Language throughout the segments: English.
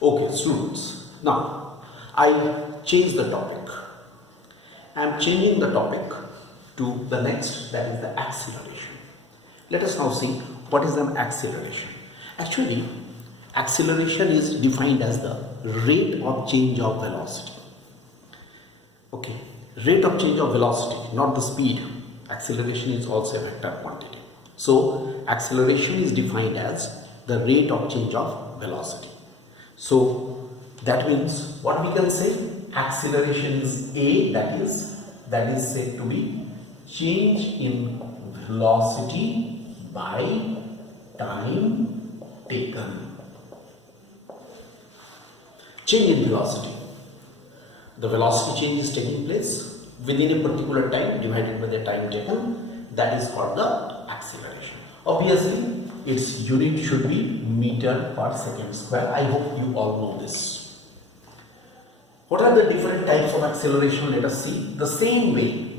Okay, students. Now, I change the topic. I am changing the topic to the next, that is the acceleration. Let us now see what is an acceleration. Actually, acceleration is defined as the rate of change of velocity. Okay, rate of change of velocity, not the speed. Acceleration is also a vector quantity. So, acceleration is defined as the rate of change of velocity. So, that means what we can say, acceleration is A, that is said to be change in velocity by time taken. Change in velocity. The velocity change is taking place within a particular time divided by the time taken. That is called the acceleration. Obviously, its unit should be meter per second square. I hope you all know this. What are the different types of acceleration? Let us see. The same way,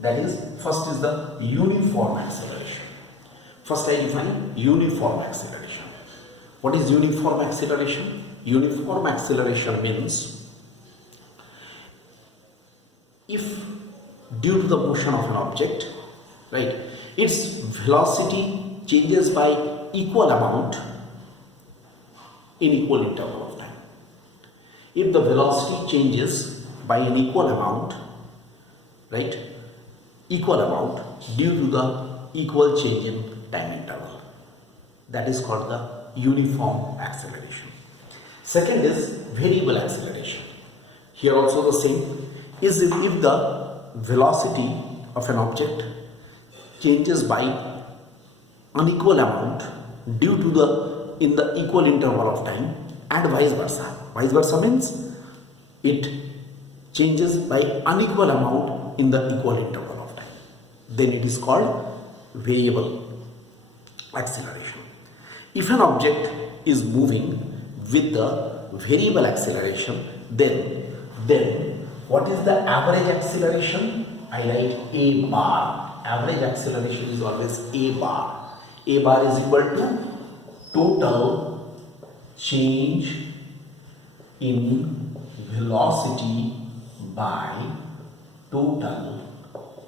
that is, first is the uniform acceleration. First I define uniform acceleration. What is uniform acceleration? Uniform acceleration means if due to the motion of an object, right, its velocity changes by equal amount in equal interval of time. If the velocity changes by an equal amount, right, equal amount due to the equal change in time interval, that is called the uniform acceleration. Second is variable acceleration. Here also the same is if the velocity of an object changes by unequal amount due to in the equal interval of time, and vice versa. Vice versa means it changes by unequal amount in the equal interval of time. Then it is called variable acceleration. If an object is moving with the variable acceleration, then what is the average acceleration? I write A bar. Average acceleration is always A bar. A bar is equal to total change in velocity by total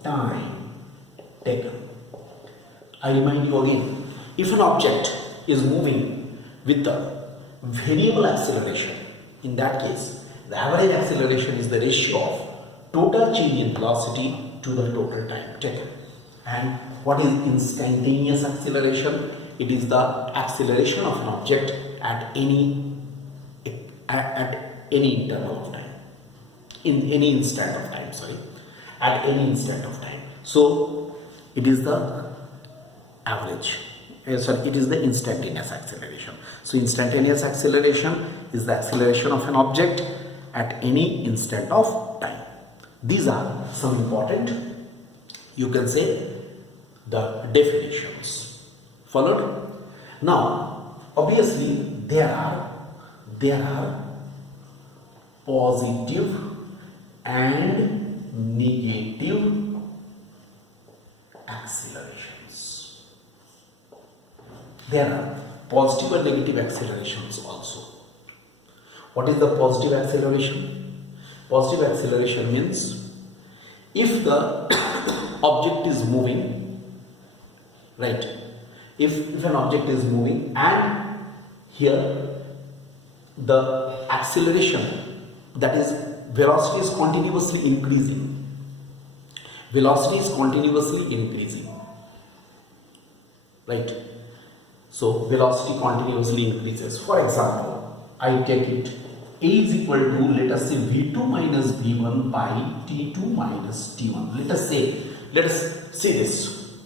time taken. I remind you again, if an object is moving with the variable acceleration, in that case, the average acceleration is the ratio of total change in velocity to the total time taken. And what is instantaneous acceleration? It is the acceleration of an object at any interval of time, in any instant of time, at any instant of time. So it is the average, it is the instantaneous acceleration. So instantaneous acceleration is the acceleration of an object at any instant of time. These are some important, you can say, the definitions. Followed? Now, obviously, there are positive and negative accelerations. There are positive and negative accelerations also. What is the positive acceleration? Positive acceleration means if the object is moving, right, if an object is moving and here the acceleration, that is velocity is continuously increasing, right, so velocity continuously increases. For example, I take it A is equal to, let us say, V2 minus V1 by T2 minus T1. Let us see this.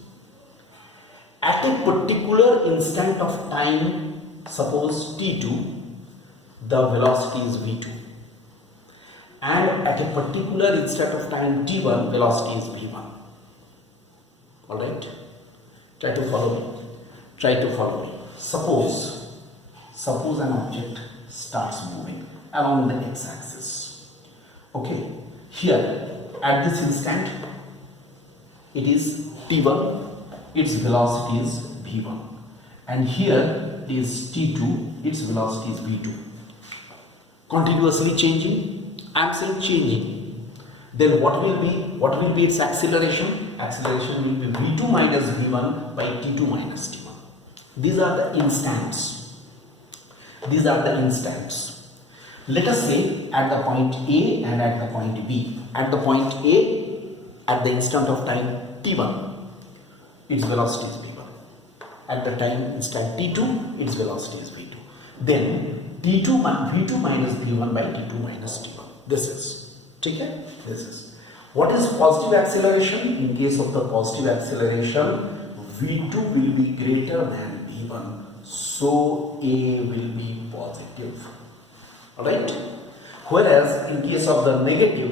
At a particular instant of time, suppose T2, the velocity is V2. And at a particular instant of time T1, velocity is V1. Alright? Try to follow me. Suppose an object starts moving along the x-axis. Okay, here at this instant it is T1, its velocity is v1, and here is T2, its velocity is v2. Continuously changing, I am saying changing. Then what will be its acceleration? Acceleration will be v2 minus v1 by t2 minus t1. These are the instants. These are the instants. Let us say at the point A and at the point B. At the point A, at the instant of time t1, its velocity is v1. At the time instant t2, its velocity is v2. Then v2 minus v1 by t2 minus t1. This is. Okay? This is. What is positive acceleration? In case of the positive acceleration, v2 will be greater than v1. So A will be positive. Alright? Whereas in case of the negative,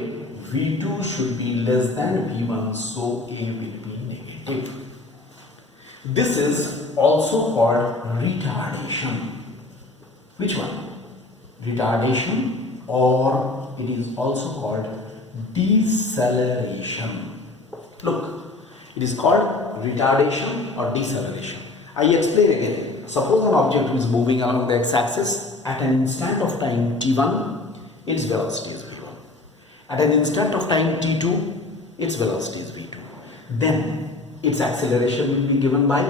v2 should be less than v1. So A will be negative. This is also called retardation. Which one? Retardation, or it is also called deceleration. Look, it is called retardation or deceleration. I explain again. Suppose an object is moving along the x-axis at an instant of time t1, its velocity is v1. At an instant of time t2, its velocity is v2. Then its acceleration will be given by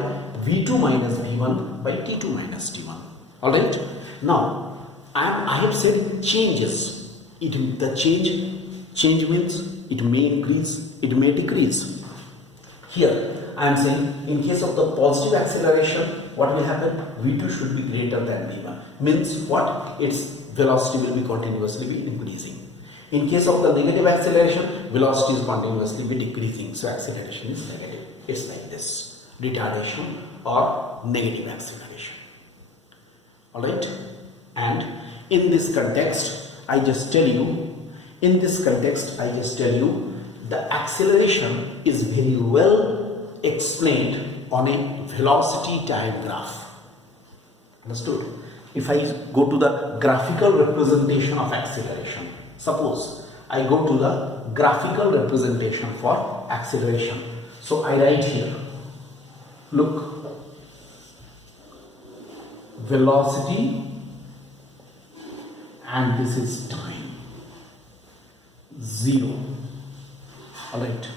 v2 minus v1 by t2 minus t1. Alright? Now, I have said changes. The change means it may increase, it may decrease. Here, I am saying in case of the positive acceleration, what will happen? v2 should be greater than v1. Means what? Its velocity will be continuously increasing. In case of the negative acceleration, velocity is continuously be decreasing. So acceleration is negative. It's like this. Retardation or negative acceleration. Alright? And in this context, I just tell you, the acceleration is very well explained on a velocity time graph. Understood? If I go to the graphical representation of acceleration, suppose I go to the graphical representation for acceleration. So I write here, look, velocity, and this is time, 0. Alright,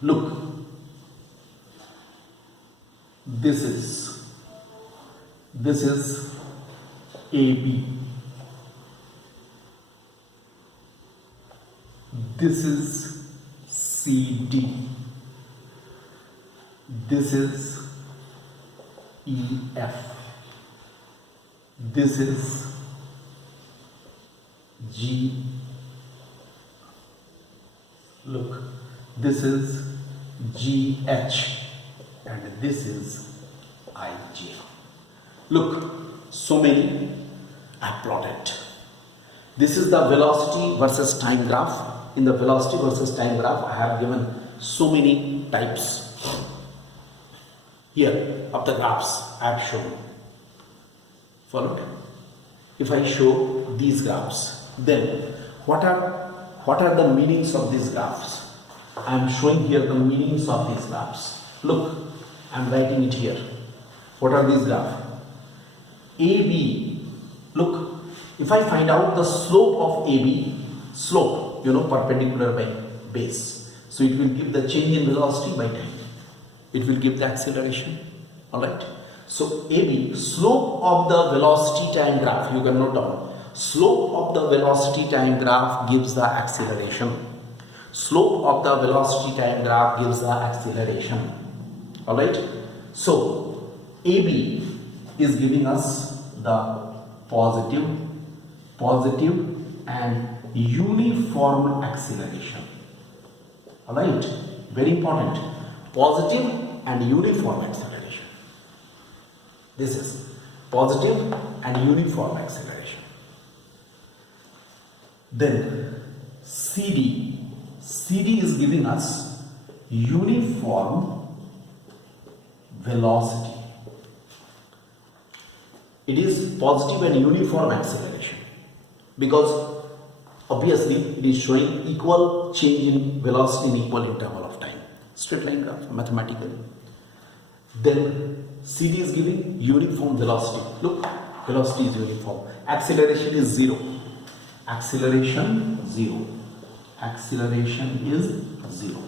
look, this is AB, this is CD, this is EF, this is G, look, this is GH, and this is IJ. Look, so many I plotted. This is the velocity versus time graph. In the velocity versus time graph, I have given so many types. Here of the graphs I have shown. Followed? If I show these graphs, then what are the meanings of these graphs? I am showing here the meanings of these graphs. Look, I am writing it here. What are these graphs? AB. Look, if I find out the slope of AB, slope, perpendicular by base. So it will give the change in velocity by time. It will give the acceleration. Alright. So AB, slope of the velocity time graph, you can note down. Slope of the velocity time graph gives the acceleration. Slope of the velocity time graph gives the acceleration. Alright. So AB is giving us the positive and uniform acceleration. Alright, very important. Positive and uniform acceleration. This is positive and uniform acceleration. Then CD is giving us uniform velocity. It is positive and uniform acceleration because obviously it is showing equal change in velocity in equal interval of time. Straight line graph, mathematically. Then CD is giving uniform velocity. Look, velocity is uniform. Acceleration is 0. Acceleration 0. Acceleration is 0.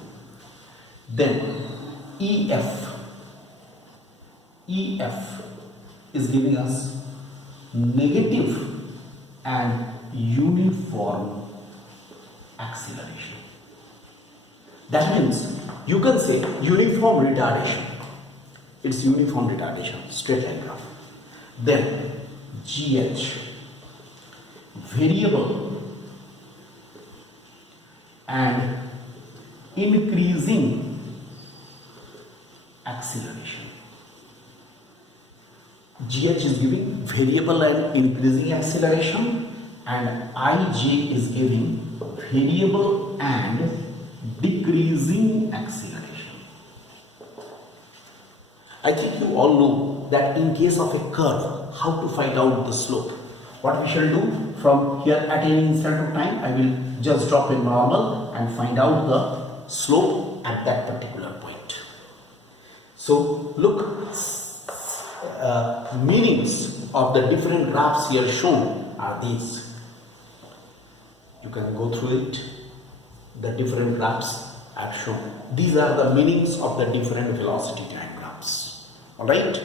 Then EF is giving us negative and uniform acceleration. That means you can say uniform retardation. It's uniform retardation, straight line graph. Then GH, variable and increasing acceleration. GH is giving variable and increasing acceleration, and IJ is giving variable and decreasing acceleration. I think you all know that in case of a curve, how to find out the slope. What we shall do from here at any instant of time, I will just drop a normal and find out the slope at that particular point. So look, meanings of the different graphs here shown are these. You can go through it. The different graphs are shown. These are the meanings of the different velocity diagrams. Alright?